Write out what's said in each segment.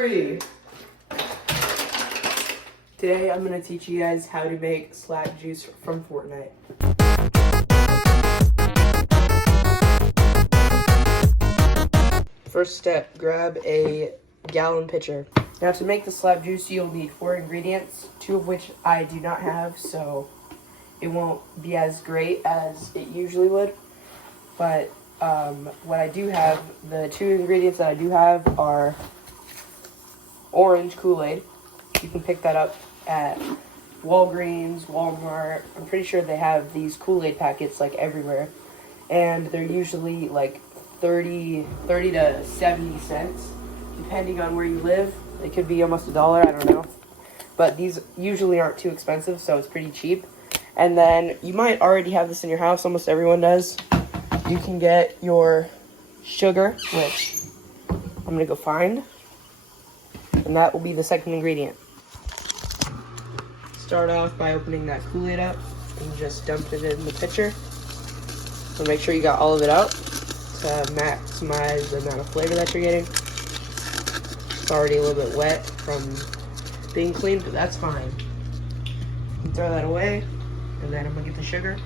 Today I'm going to teach you guys how to make slap juice from Fortnite. First step, grab a gallon pitcher. Now to make the slap juice you'll need 4 ingredients, 2 of which I do not have, so it won't be as great as it usually would. But what I do have, the 2 ingredients that I do have are orange Kool Aid. You can pick that up at Walgreens, Walmart. I'm pretty sure they have these Kool Aid packets like everywhere, and they're usually like 30 to 70 cents depending on where you live. It could be almost $1, I don't know, but these usually aren't too expensive, so it's pretty cheap. And then you might already have this in your house, almost everyone does. You can get your sugar, which I'm gonna go find, and that will be the second ingredient. Start off by opening that Kool Aid up and just dump it in the pitcher. So make sure you got all of it out to maximize the amount of flavor that you're getting. It's already a little bit wet from being cleaned, but that's fine. Throw that away, and then I'm gonna get the sugar.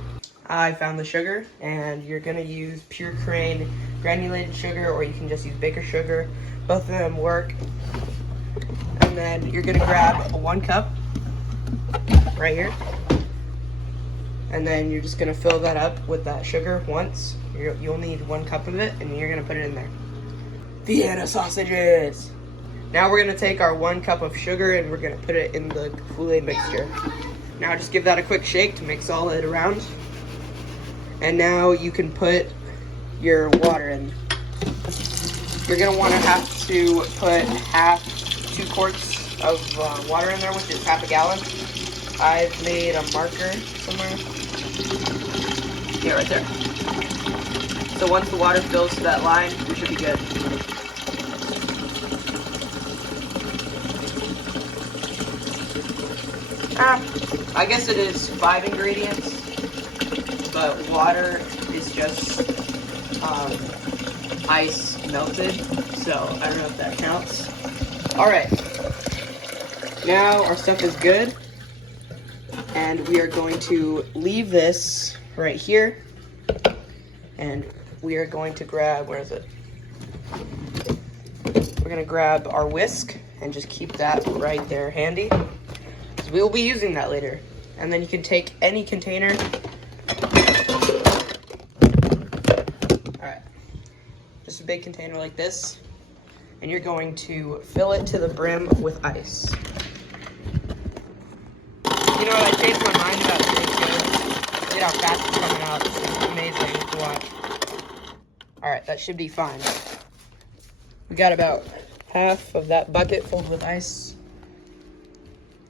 I found the sugar, and you're gonna use pure grain granulated sugar, or you can just use baker sugar. Both of them work. And then you're gonna grab 1 cup right here, and then you're just gonna fill that up with that sugar once. You'll need 1 cup of it, and you're gonna put it in there. Vienna sausages. Now we're gonna take our 1 cup of sugar and we're gonna put it in the Kool Aid mixture. Now just give that a quick shake to mix all it around. And now you can put your water in. You're gonna wanna have to put 2 quarts of water in there, which is half a gallon. I've made a marker somewhere. Yeah, right there. So once the water fills to that line, we should be good. I guess it is 5 ingredients, but water is just ice melted, so I don't know if that counts. Alright, now our stuff is good, and we are going to leave this right here, and we are going to grab, where is it? We're going to grab our whisk and just keep that right there handy, because we will be using that later. And then you can take any container. Alright, just a big container like this, and you're going to fill it to the brim with ice. You know what, I changed my mind about doing this. Look at how fast it's coming out. It's amazing to watch. Alright, that should be fine. We got about half of that bucket filled with ice.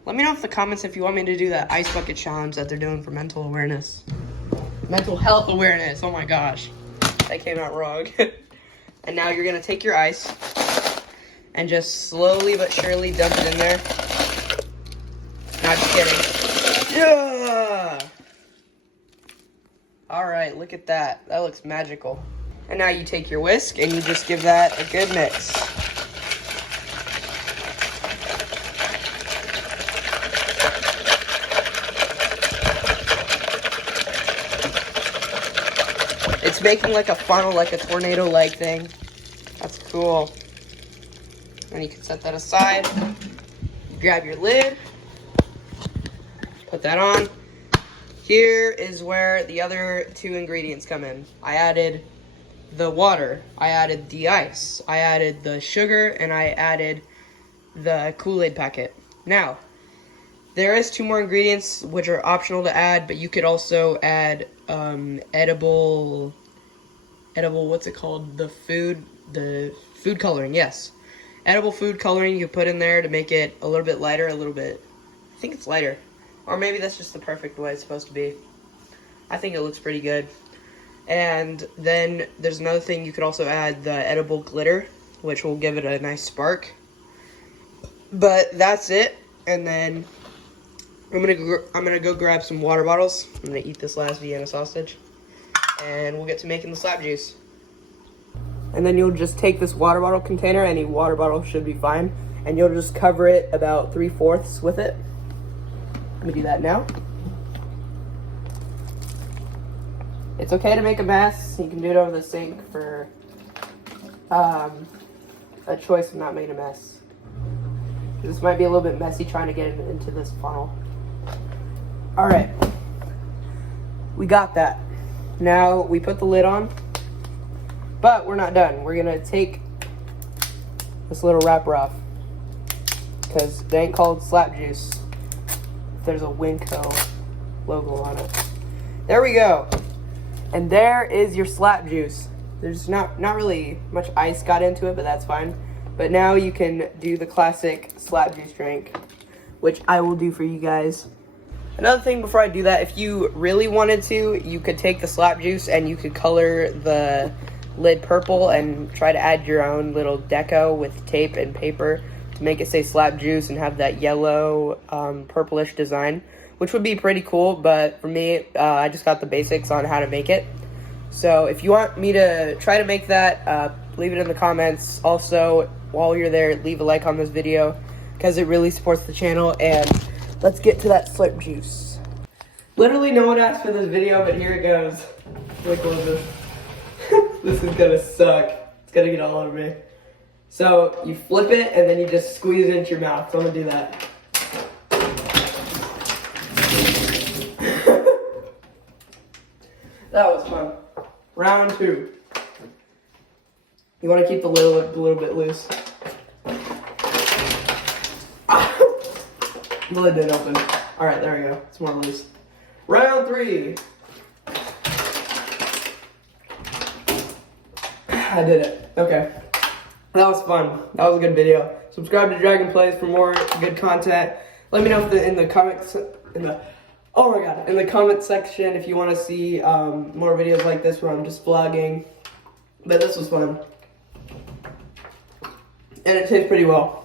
Let me know in the comments if you want me to do that ice bucket challenge that they're doing for mental awareness. Mental health awareness, oh my gosh. That came out wrong. And now you're gonna take your ice and just slowly but surely dump it in there. Not just kidding. Yeah! Alright, look at that. That looks magical. And now you take your whisk and you just give that a good mix. It's making like a funnel, like a tornado-like thing. That's cool. And you can set that aside. Grab your lid. Put that on. Here is where the other 2 ingredients come in. I added the water. I added the ice. I added the sugar, and I added the Kool Aid packet. Now, there is 2 more ingredients which are optional to add, but you could also add edible, what's it called? The food coloring, yes. Edible food coloring you put in there to make it a little bit lighter, I think it's lighter. Or maybe that's just the perfect way it's supposed to be. I think it looks pretty good. And then there's another thing, you could also add the edible glitter, which will give it a nice spark. But that's it. And then I'm gonna go grab some water bottles. I'm gonna eat this last Vienna sausage, and we'll get to making the slap juice. And then you'll just take this water bottle container, any water bottle should be fine, and you'll just cover it about 3/4 with it. Let me do that now. It's okay to make a mess. You can do it over the sink for a choice of not making a mess. This might be a little bit messy trying to get it into this funnel. All right, we got that. Now we put the lid on, but we're not done. We're gonna take this little wrapper off because they ain't called slap juice. There's a Winco logo on it. There we go. And there is your slap juice. There's not really much ice got into it, but that's fine. But now you can do the classic slap juice drink, which I will do for you guys. Another thing before I do that, if you really wanted to, you could take the slap juice and you could color the lid purple and try to add your own little deco with tape and paper to make it say slap juice and have that yellow purplish design, which would be pretty cool. But for me, I just got the basics on how to make it. So if you want me to try to make that, leave it in the comments. Also, while you're there, leave a like on this video because it really supports the channel. And let's get to that slip juice. Literally no one asked for this video, but here it goes. Look at this. This is gonna suck. It's gonna get all over me. So you flip it and then you just squeeze it into your mouth. So I'm gonna do that. That was fun. Round 2. You want to keep the lid a little bit loose. The lid didn't open. All right, there we go. It's more loose. Round 3. I did it. Okay. That was fun. That was a good video. Subscribe to Dragon Plays for more good content. Let me know if in the comments in the comment section if you want to see more videos like this where I'm just vlogging. But this was fun. And it tastes pretty well.